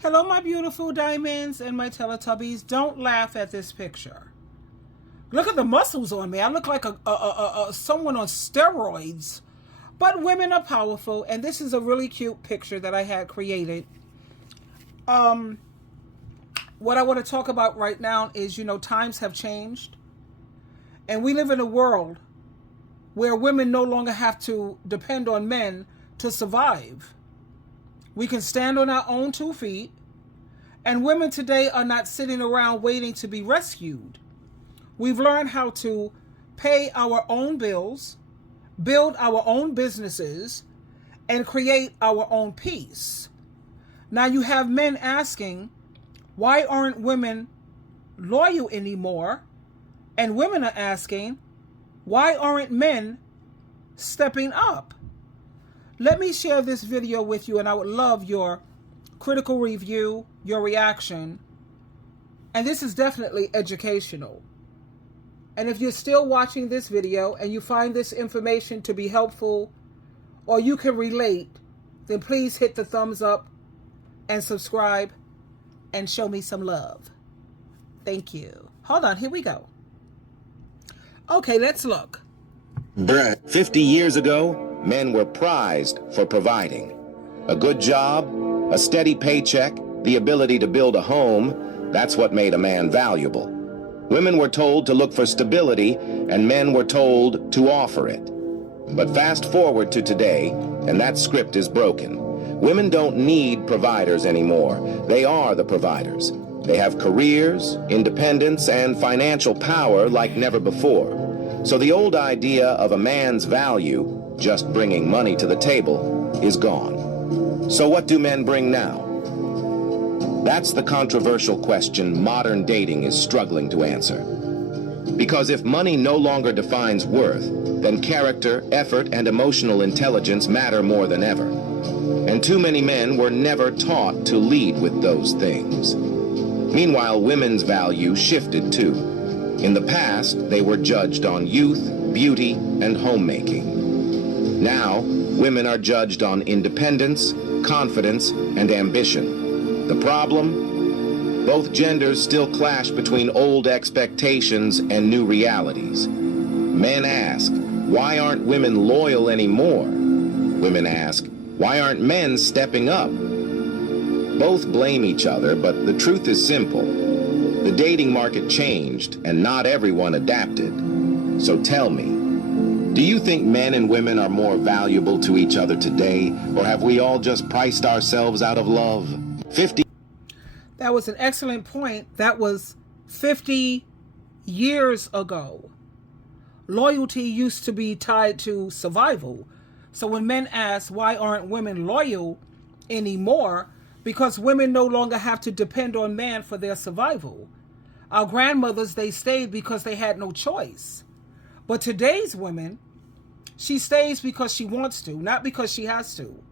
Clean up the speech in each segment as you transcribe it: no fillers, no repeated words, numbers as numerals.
Hello, my beautiful diamonds and my Teletubbies. Don't laugh at this picture. Look at the muscles on me. I look like someone on steroids. But women are powerful, and this is a really cute picture that I had created. What I want to talk about right now is, times have changed. And we live in a world where women no longer have to depend on men to survive. We can stand on our own 2 feet, and women today are not sitting around waiting to be rescued. We've learned how to pay our own bills, build our own businesses, and create our own peace. Now you have men asking, why aren't women loyal anymore? And women are asking, why aren't men stepping up? Let me share this video with you, and I would love your critical review, your reaction. And this is definitely educational. And if you're still watching this video and you find this information to be helpful or you can relate, then please hit the thumbs up and subscribe and show me some love. Thank you. Hold on, here we go. Okay, let's look. 50 years ago, men were prized for providing. A good job, a steady paycheck, the ability to build a home, that's what made a man valuable. Women were told to look for stability, and men were told to offer it. But fast forward to today, and that script is broken. Women don't need providers anymore. They are the providers. They have careers, independence, and financial power like never before. So the old idea of a man's value, just bringing money to the table, is gone. So what do men bring now? That's the controversial question modern dating is struggling to answer. Because if money no longer defines worth, then character, effort, and emotional intelligence matter more than ever. And too many men were never taught to lead with those things. Meanwhile, women's value shifted too. In the past, they were judged on youth, beauty, and homemaking. Now, women are judged on independence, confidence, and ambition. The problem? Both genders still clash between old expectations and new realities. Men ask, why aren't women loyal anymore? Women ask, why aren't men stepping up? Both blame each other, but the truth is simple. The dating market changed, and not everyone adapted. So tell me, do you think men and women are more valuable to each other today, or have we all just priced ourselves out of love? That was an excellent point. That was 50 years ago. Loyalty used to be tied to survival. So when men ask, why aren't women loyal anymore? Because women no longer have to depend on men for their survival. Our grandmothers, they stayed because they had no choice. But today's women, she stays because she wants to, not because she has to.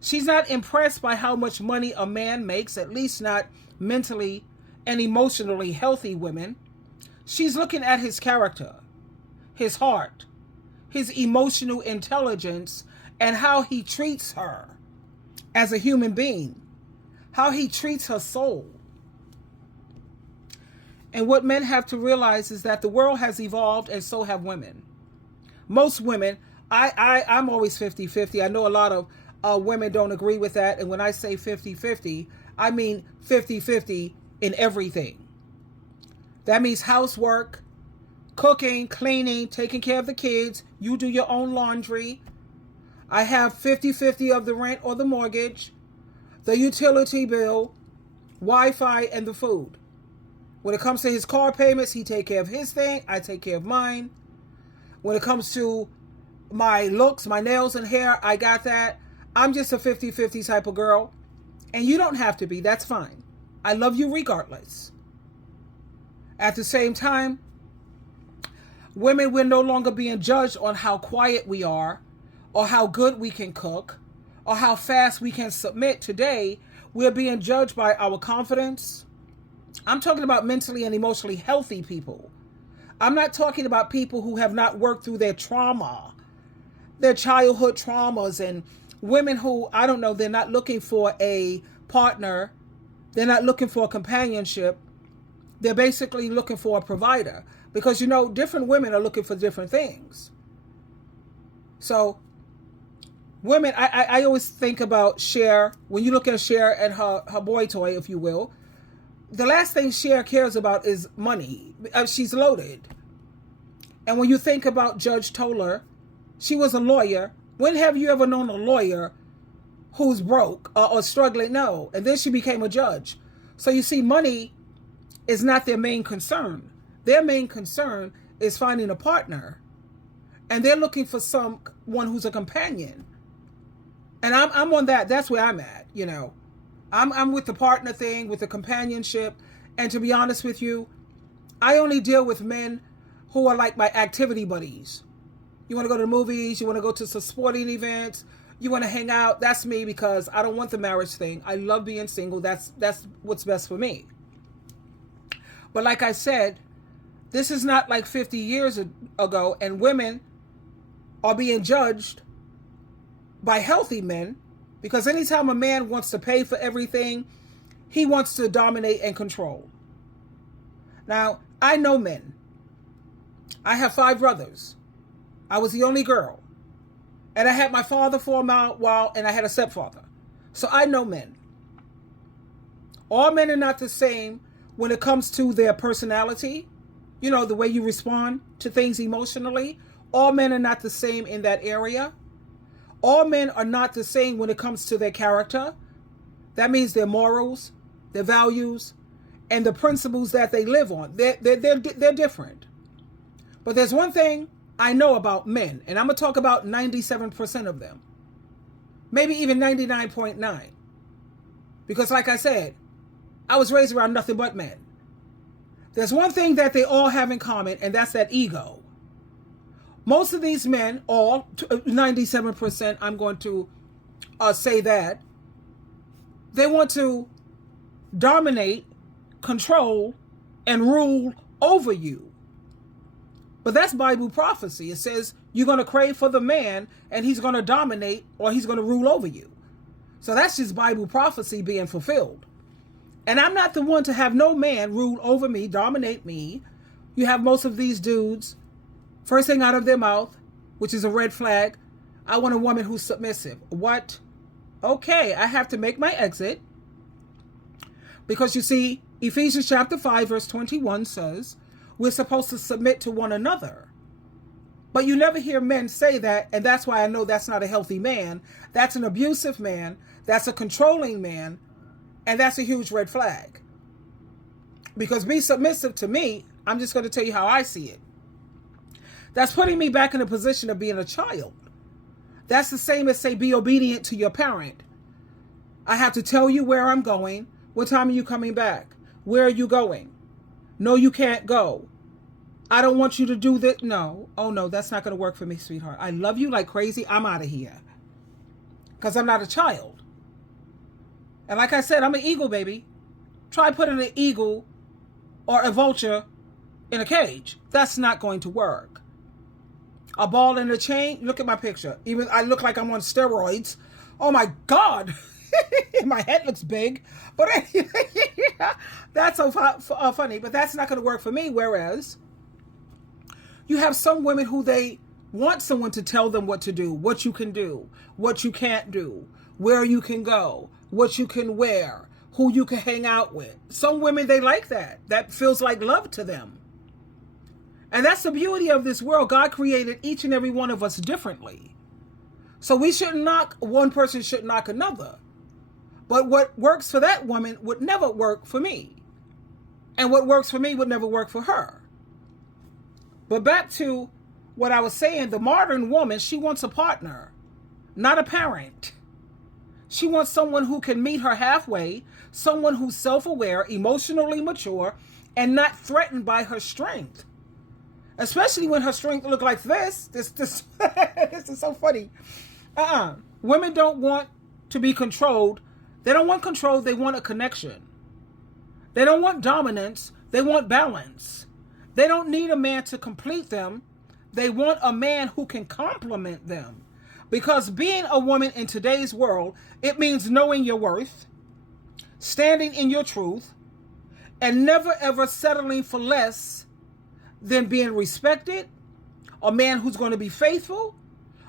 She's not impressed by how much money a man makes, at least not mentally and emotionally healthy women. She's looking at his character, his heart, his emotional intelligence, and how he treats her as a human being, how he treats her soul. And what men have to realize is that the world has evolved, and so have women. Most women, I'm always 50-50. I know a lot of women don't agree with that. And when I say 50-50, I mean 50-50 in everything. That means housework, cooking, cleaning, taking care of the kids. You do your own laundry. I have 50-50 of the rent or the mortgage, the utility bill, Wi-Fi, and the food. When it comes to his car payments, he take care of his thing. I take care of mine. When it comes to my looks, my nails and hair, I got that. I'm just a 50-50 type of girl. And you don't have to be. That's fine. I love you regardless. At the same time, women, we're no longer being judged on how quiet we are, or how good we can cook, or how fast we can submit. Today, we're being judged by our confidence. I'm talking about mentally and emotionally healthy people. I'm not talking about people who have not worked through their trauma, their childhood traumas, and women who, I don't know, they're not looking for a partner They're not looking for companionship. They're basically looking for a provider. Because, you know, different women are looking for different things. So, women, I always think about Cher. When you look at Cher and her boy toy, if you will, the last thing Cher cares about is money. She's loaded. And when you think about Judge Toller, she was a lawyer. When have you ever known a lawyer who's broke or struggling? No. And then she became a judge. So you see, money is not their main concern. Their main concern is finding a partner. And they're looking for someone who's a companion. And I'm on that. That's where I'm at, you know. I'm with the partner thing, with the companionship. And to be honest with you, I only deal with men who are like my activity buddies. You want to go to the movies, you want to go to some sporting events, you want to hang out. That's me, because I don't want the marriage thing. I love being single. That's what's best for me. But like I said, this is not like 50 years ago, and women are being judged by healthy men, because anytime a man wants to pay for everything, he wants to dominate and control. Now, I know men. I have 5 brothers. I was the only girl. And I had my father for a while, and I had a stepfather. So I know men. All men are not the same when it comes to their personality, you know, the way you respond to things emotionally. All men are not the same in that area. All men are not the same when it comes to their character. That means their morals, their values, and the principles that they live on. They're different. But there's one thing I know about men, and I'm going to talk about 97% of them. Maybe even 99.9. Because like I said, I was raised around nothing but men. There's one thing that they all have in common, and that's that ego. Most of these men, all 97%, I'm going to say that, they want to dominate, control, and rule over you. But that's Bible prophecy. It says you're going to crave for the man, and he's going to dominate, or he's going to rule over you. So that's just Bible prophecy being fulfilled. And I'm not the one to have no man rule over me, dominate me. You have most of these dudes, first thing out of their mouth, which is a red flag, I want a woman who's submissive. What? Okay, I have to make my exit. Because you see, Ephesians chapter 5, verse 21 says, we're supposed to submit to one another. But you never hear men say that, and that's why I know that's not a healthy man. That's an abusive man. That's a controlling man. And that's a huge red flag. Because be submissive to me, I'm just going to tell you how I see it. That's putting me back in a position of being a child. That's the same as, say, be obedient to your parent. I have to tell you where I'm going. What time are you coming back? Where are you going? No, you can't go. I don't want you to do that. No. Oh, no, that's not going to work for me, sweetheart. I love you like crazy. I'm out of here. Because I'm not a child. And like I said, I'm an eagle, baby. Try putting an eagle or a vulture in a cage. That's not going to work. A ball and a chain. Look at my picture. Even I look like I'm on steroids. Oh my God. My head looks big. But anyway, that's so funny. But that's not going to work for me. Whereas you have some women who they want someone to tell them what to do, what you can do, what you can't do, where you can go, what you can wear, who you can hang out with. Some women, they like that. That feels like love to them. And that's the beauty of this world. God created each and every one of us differently. So we shouldn't knock, one person should knock another. But what works for that woman would never work for me. And what works for me would never work for her. But back to what I was saying, the modern woman, she wants a partner, not a parent. She wants someone who can meet her halfway, someone who's self-aware, emotionally mature, and not threatened by her strength. Especially when her strength look like this. This this is so funny. Women don't want to be controlled. They don't want control. They want a connection. They don't want dominance. They want balance. They don't need a man to complete them. They want a man who can complement them. Because being a woman in today's world, it means knowing your worth, standing in your truth, and never ever settling for less than being respected, a man who's going to be faithful,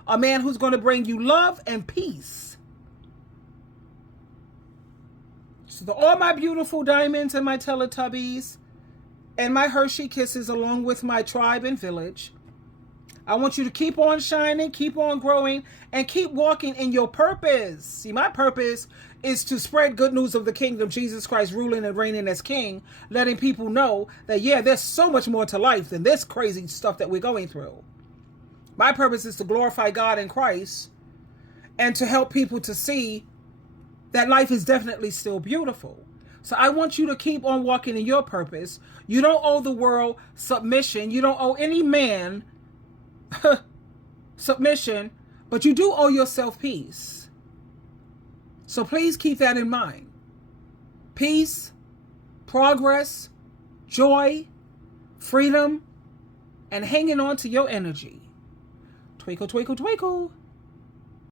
a man who's going to bring you love and peace. So to all my beautiful diamonds and my Teletubbies and my Hershey Kisses, along with my tribe and village, I want you to keep on shining, keep on growing, and keep walking in your purpose. See, my purpose is to spread good news of the kingdom, Jesus Christ ruling and reigning as king, letting people know that, yeah, there's so much more to life than this crazy stuff that we're going through. My purpose is to glorify God in Christ and to help people to see that life is definitely still beautiful. So I want you to keep on walking in your purpose. You don't owe the world submission. You don't owe any man submission, but you do owe yourself peace. So please keep that in mind. Peace, progress, joy, freedom, and hanging on to your energy. Twinkle, twinkle, twinkle.